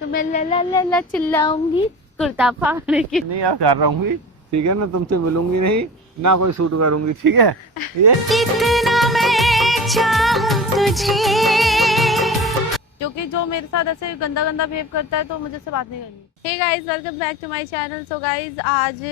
तो मैं ला ला ला चिल्लाऊंगी कुर्ता फाड़ के। नहीं यार कर रहूंगी, ठीक है ना, तुमसे मिलूंगी नहीं ना कोई शूट करूंगी, ठीक है। ये इतना मैं चाहूं तुझे, क्योंकि जो मेरे साथ ऐसे गंदा गंदा बिहेव करता है तो मुझे से बात नहीं करनी। Hey guys, welcome back to my channel. So guys, आज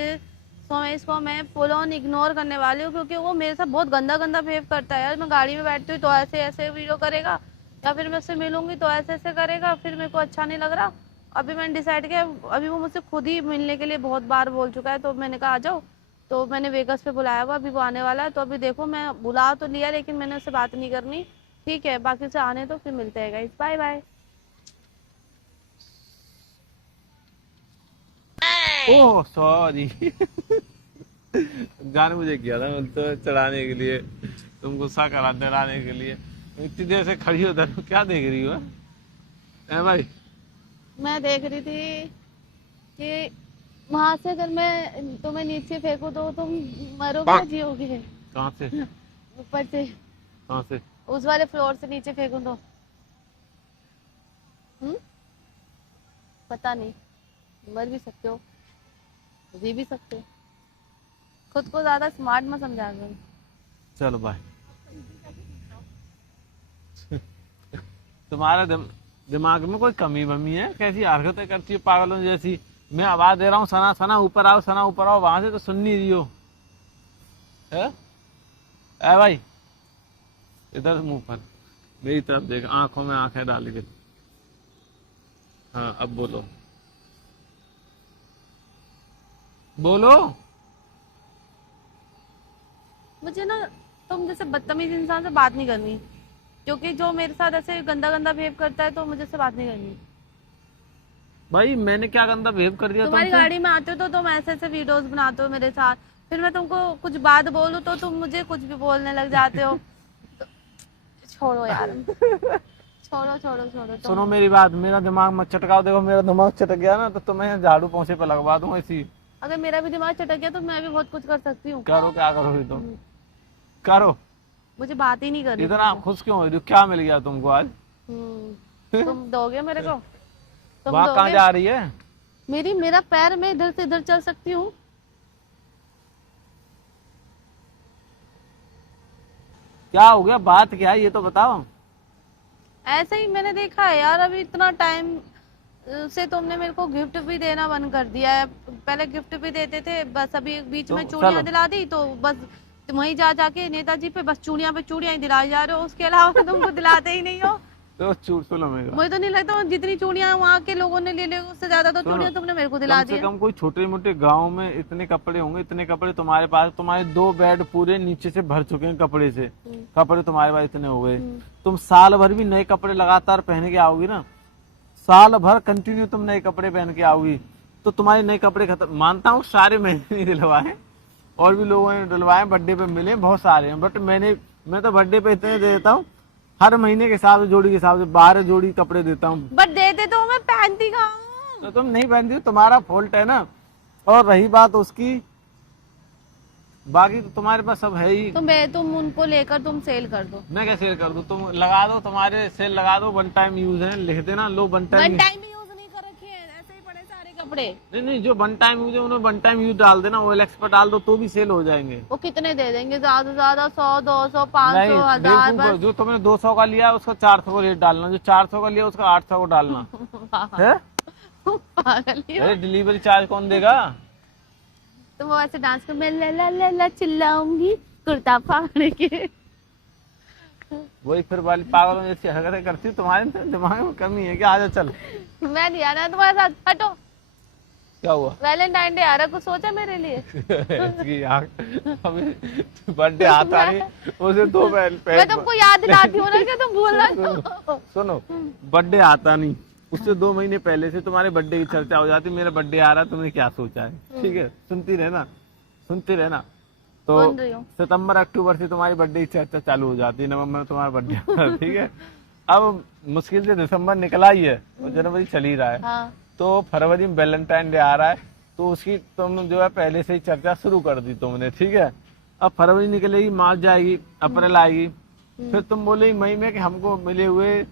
इसको मैं फुल ऑन इग्नोर करने वाली हूँ, क्योंकि वो मेरे साथ बहुत गंदा गंदा बिहेव करता है यार। मैं गाड़ी में बैठती हूँ तो ऐसे ऐसे वीडियो करेगा, या फिर मैं उससे मिलूंगी तो ऐसे ऐसे करेगा, फिर मेरे को अच्छा नहीं लग रहा। अभी मैंने डिसाइड किया, अभी वो मुझसे खुद ही मिलने के लिए बहुत बार बोल चुका है, तो मैंने कहा आ जाओ। तो मैंने वेगस पे बुलाया हुआ, अभी वो आने वाला है। तो अभी देखो, मैं बुला तो लिया लेकिन मैंने उससे बात नहीं करनी, ठीक है। बाकी से आने तो फिर मिलते हैं guys, bye bye. Oh sorry जान मुझे किया था तो चढ़ाने के लिए, तुम गुस्सा करा दिलाने के लिए। इतनी देर से खड़ी हो तो क्या देख रही हो है भाई? मैं देख रही थी कि वहां से अगर मैं तुम्हें नीचे फेंकू तो तुम मरोगे या जियोगे? कहाँ से? ऊपर से, कहाँ से? उस वाले फ्लोर से नीचे फेंकू तो पता नहीं, मर भी सकते हो, जी भी सकते हो। खुद को ज्यादा स्मार्ट मत समझा करो। चलो बाय। तुम्हारा दिमाग में कोई कमी बमी है? कैसी हरकतें करती हो पागलों जैसी? मैं आवाज दे रहा हूँ सना सना ऊपर आओ, सना ऊपर आओ, वहां से तो सुन नहीं रही हो है? ए भाई इधर मुंह पर मेरी तरफ देख, आंखों में आंखें डाल के। हाँ अब बोलो, बोलो। मुझे ना तुम जैसे बदतमीज इंसान से बात नहीं करनी, क्योंकि जो मेरे साथ ऐसे गंदा गंदा बिहेव करता है तो मुझे से बात नहीं करनी। भाई मैंने क्या गंदा बिहेव कर दिया तुम्हारी तुमसे? गाड़ी में आते हो तो तुम ऐसे ऐसे वीडियोस बनाते हो मेरे साथ, फिर मैं तुमको कुछ बात बोलूं तो तुम मुझे कुछ भी बोलने लग जाते हो। तो छोड़ो यार, छोड़ो छोड़ो छोड़ो तुम। सुनो मेरी बात, मेरा दिमाग मत चटकाओ। देखो मेरा दिमाग चटक गया ना तो तुम्हें झाड़ू पोंछे पे लगवा दूंगा इसी। अगर मेरा भी दिमाग चटक गया तो मैं भी बहुत कुछ कर सकती हूँ। करो, क्या करोगी तुम? करो। मुझे बात ही नहीं करनी इतना आप खुश क्यों हो रही हो? क्या मिल गया तुमको आज? तुम दोगे मेरे को? तुम वहाँ कहाँ दोगे? जा रही है? मेरा पैर में इधर से इधर चल सकती हूँ। क्या हो गया? बात क्या है ये तो बताओ। ऐसे ही मैंने देखा है यार, अभी इतना टाइम से तुमने मेरे को गिफ्ट भी देना बंद कर दिया है। पहले गिफ्ट भी देते थे, बस अभी बीच में तो चूड़ियां चलो। दिला दी तो बस तुम वहीं जा जाके नेताजी पे बस चूड़ियां पे चूड़ियां ही दिलाई जा रहे हो, उसके अलावा तुमको दिलाते ही नहीं हो। तो चूड़ सुनो मेरी बात। मुझे तो नहीं लगता जितनी चूड़ियां वहाँ के लोगों ने ले ली उससे ज्यादा तो सुनो, चूड़ियां तुमने मेरे को दिला कम दी से कम कोई छोटे मोटे गांव में इतने कपड़े होंगे, इतने कपड़े तुम्हारे पास? तुम्हारे 2 बेड पूरे नीचे से भर चुके हैं कपड़े से। कपड़े तुम्हारे पास इतने हो गए, तुम साल भर भी नए कपड़े लगातार पहन के आओगी ना, साल भर कंटिन्यू तुम नए कपड़े पहन के आओगी तो तुम्हारे नए कपड़े खत्म। मानता हूँ सारे मैंने नहीं दिलवाए, और भी लोगों ने दिलवाए, बर्थडे पे मिले बहुत सारे हैं, बट मैं तो बर्थडे पे इतने दे देता हूँ, हर महीने के हिसाब से, जोड़ी के हिसाब से 12 जोड़ी कपड़े देता हूँ। बट देते तो मैं पहनती कहाँ हूँ? तो तुम नहीं पहनती हो, तुम्हारा फॉल्ट है ना। और रही बात उसकी, बाकी तो तुम्हारे पास सब है ही। तुम उनको लेकर तुम सेल कर दो। मैं क्या सेल कर दूं? तुम लगा दो, तुम्हारे सेल लगा दो, 1 टाइम यूज है, लिख देना लो 1 वन टाइम। टाइम भी यूज नहीं कर रखे हैं, ऐसे ही पड़े सारे कपड़े। नहीं नहीं, जो 1 टाइम यूज है उन्हें 1 टाइम यूज डाल देना, OLX पर डाल दो तो भी सेल हो जाएंगे। वो कितने दे देंगे? ज्यादा से ज्यादा 100, 200, 500, नहीं 1000 बेवकूफ, बस। जो तुमने 200 का लिया उसका 400 का रेट डालना, जो 400 का लिया उसका 800 को डालना है। पागल ही हो। अरे डिलीवरी चार्ज कौन देगा? तुम वो ऐसे डांस कर, मैं ला ला ला ला चिल्लाऊंगी कुर्ता फाड़ के। वही फिर वाली पागलों जैसी हरकतें करती हो। तुम्हारे दिमाग में कमी है क्या? आजा चल। मैं नहीं आना तुम्हारे साथ, हटो। क्या हुआ? वैलेंटाइन डे आ रहा, कुछ सोचा मेरे लिए? इसकी आँख, अभी बर्थडे आता नहीं उसे 2 मैं तुमको याद दिलाती हूँ ना कि तुम भूल रहे हो। सुनो, बर्थडे आता नहीं, उससे 2 महीने पहले से तुम्हारे बर्थडे की चर्चा हो जाती, मेरा बर्थडे आ रहा है, तुमने क्या सोचा है? ठीक है, सुनती रहना, सुनती रहना। तो सुन रही हूँ। सितंबर अक्टूबर से तुम्हारी बर्थडे की चर्चा चालू हो जाती है, नवंबर में तुम्हारा बर्थडे ठीक है। अब मुश्किल से दिसंबर निकला ही है और जनवरी चल ही रहा है। हाँ। तो फरवरी में वैलेंटाइन डे आ रहा है, तो उसकी तुम जो है पहले से ही चर्चा शुरू कर दी तुमने, ठीक है। अब फरवरी निकलेगी, मार्च जाएगी, अप्रैल आएगी, फिर तुम बोले मई में कि हमको मिले हुए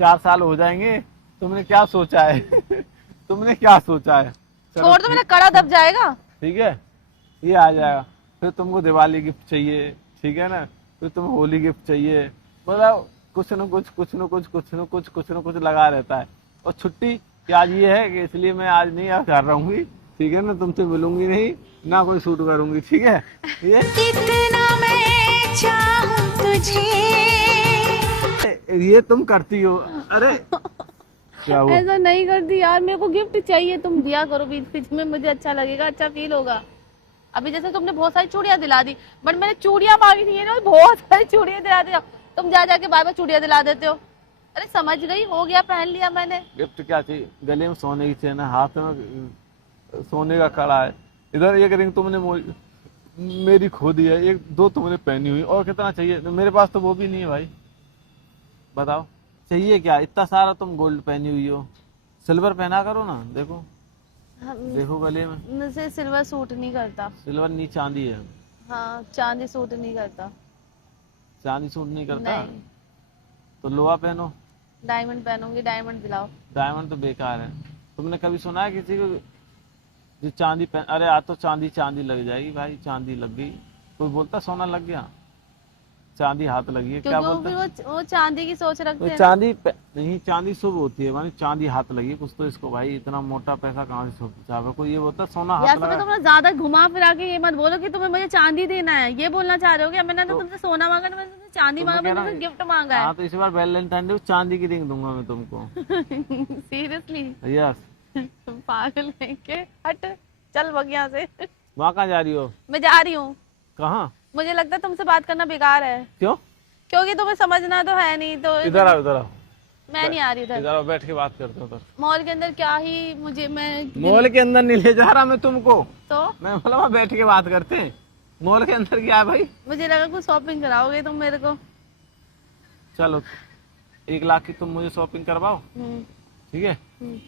4 साल हो जाएंगे, तुमने क्या सोचा है? तुमने क्या सोचा है? चलो छोड़ दो, मेरा कड़ा दब जाएगा। ठीक है, ये आ जाएगा। फिर तुमको दिवाली गिफ्ट चाहिए, ठीक है ना, फिर तुम्हें होली गिफ्ट चाहिए, मतलब कुछ न कुछ लगा रहता है। और छुट्टी कि आज ये है कि इसलिए मैं आज नहीं घर रहूंगी, ठीक है ना, तुमसे मिलूंगी नहीं ना कोई शूट करूंगी, ठीक है। ये कितना मैं चाहूं तुझे। ये तुम करती हो। अरे क्या हुआ? ऐसा नहीं करती यार, मेरे को गिफ्ट चाहिए, तुम दिया करो बीच बीच में, मुझे अच्छा लगेगा, अच्छा फील होगा। अभी जैसे तुमने बहुत सारी चूड़ियां दिला दी, बट मैंने चूड़ियां मांगी थी ना, बहुत सारी चूड़ियां दिला दी, तुम जा जाके बार बार चूड़ियां दिला देते हो। अरे समझ गई, हो गया, पहन लिया मैंने। गिफ्ट क्या चाहिए? गले में सोने की चेन है, हाथ में सोने का कड़ा है, इधर एक रिंग तुमने मेरी खो दी है, एक दो तुमने पहनी हुई, और कितना चाहिए? मेरे पास तो वो भी नहीं है भाई, बताओ चाहिए क्या? इतना सारा तुम गोल्ड पहनी हुई हो, सिल्वर पहना करो ना। देखो देखो गले में। मुझे सिल्वर सूट नहीं करता। सिल्वर नहीं, चांदी है। हाँ, चांदी सूट नहीं करता। चांदी सूट नहीं करता? नहीं, तो लोहा पहनो। डायमंड पहनूंगी, डायमंड दिलाओ। डायमंड तो बेकार है। तुमने कभी सुना है किसी को जो चांदी पहन? अरे आज तो चांदी लग जाएगी भाई, चांदी लग गई, कोई बोलता सोना लग गया, चांदी हाथ लगी है, क्या क्योंकि बोलता? फिर वो चांदी की सोच रखते तो हैं ना। चांदी नहीं, चांदी शुभ होती है, मानी चांदी हाथ लगी कुछ तो इसको, भाई इतना मोटा पैसा कहाँ से छापे? कोई ये बोलता सोना यार हाथ तुम्हें लगा। तुमने ज्यादा घुमा फिरा के ये मत बोलो कि तुम्हें मुझे चांदी देना है, ये बोलना चाह रहे हो क्या? मैंने तो तुमसे सोना मांगा, मैंने तुमसे चांदी तो मैं मांगा, कह मैंने रहा तुमसे हूँ, गिफ्ट मांगा है। हाँ तो इस बार वैलेंटाइन डे चांदी की रिंग दूंगा मैं तुमको। सीरियसली? यस। पागल है के, हट, चल भग यहाँ से। वहाँ कहाँ जा रही हो? मैं जा रही हूँ। कहाँ? मुझे लगता है तुमसे बात करना बेकार है, क्यों? क्योंकि तुम्हें समझना तो है नहीं, तो इधर आओ, इधर आओ, मैं नहीं आ रही इधर इधर। आओ, बैठ के बात करते हो। उधर मॉल के अंदर क्या ही मुझे, मैं मॉल के अंदर नहीं ले जा रहा मैं तुमको, तो मैं बोला वहाँ बैठ के बात करते हैं। मॉल के अंदर क्या है भाई? मुझे लगा कुछ शॉपिंग कराओगे तुम मेरे को। चलो 1 लाख की तुम मुझे शॉपिंग करवाओ, हम्म, ठीक है? हम्म।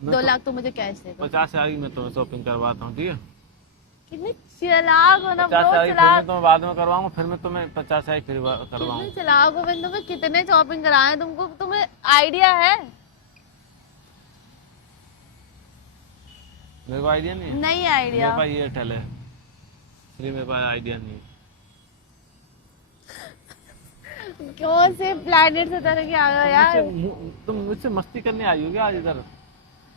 2 लाख तो मुझे कैश दे दो। 50 हजार की मैं तुम्हें शॉपिंग करवाता हूँ, ठीक है? कितने चालाक हो ना 50 ब्रो, हजार की फिर चालाक। मैं तुम्हें बाद में करवाऊंगा, फिर मैं तुम्हें 50 हजार की फिर करवाऊंगा। कितने चालाक हो, मैंने तुम्हें कितने शॉपिंग कराए तुमको, तुम्हें आइडिया है? मेरे को आइडिया नहीं है। नहीं मेरे आइडिया। पास एयरटेल है, इसलिए मेरे पास आइडिया नहीं है। क्यों से प्लेनेट से तरह के आ गया यार? तुम मुझसे मस्ती करने आई हो क्या आज इधर?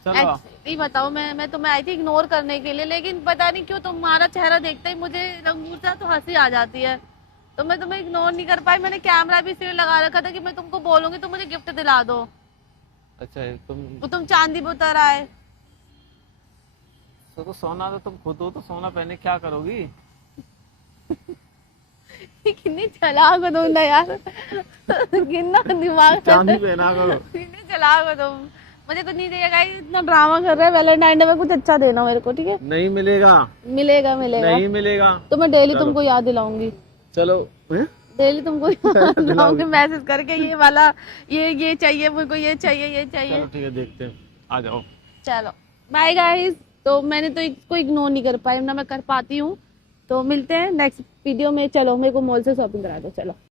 चलो एक्चुअली बताओ, मैं तुम्हें आई थी इग्नोर करने के लिए, लेकिन पता नहीं क्यों तुम्हारा चेहरा देखते ही मुझे रंगूर सा तो हंसी आ जाती है, तो मैं तुम्हें इग्नोर नहीं कर पाई। मैंने कैमरा भी इसलिए लगा रखा था कि मैं तुमको बोलूंगी तुम मुझे गिफ्ट दिला दो, अच्छा तो तुम चांदी पे उतर आए। तो सोना तो तुम खुद हो, तो सोना पहने क्या करोगी? कितनी चालाक हो तुम ना यार, कितना दिमाग चांदी पहना करो। कितने चालाक हो तुम। मुझे कुछ नहीं देगा, इतना ड्रामा कर रहा है, वैलेंटाइन डे में कुछ अच्छा देना मेरे को, ठीक है? नहीं मिलेगा, मिलेगा मिलेगा, नहीं मिलेगा। तो मैं डेली तुमको याद दिलाऊंगी, चलो हैं? डेली तुमको याद दिलाऊंगी मैसेज करके, ये वाला, ये चाहिए मुझको, ये चाहिए, ये चाहिए। चलो ठीक है, देखते हैं, आ जाओ। चलो बाय गाइस। तो मैंने तो इसको इग्नोर नहीं कर पाई ना, मैं कर पाती हूँ। तो मिलते हैं नेक्स्ट वीडियो में। चलो मेरे को मॉल से शॉपिंग करा दो, चलो।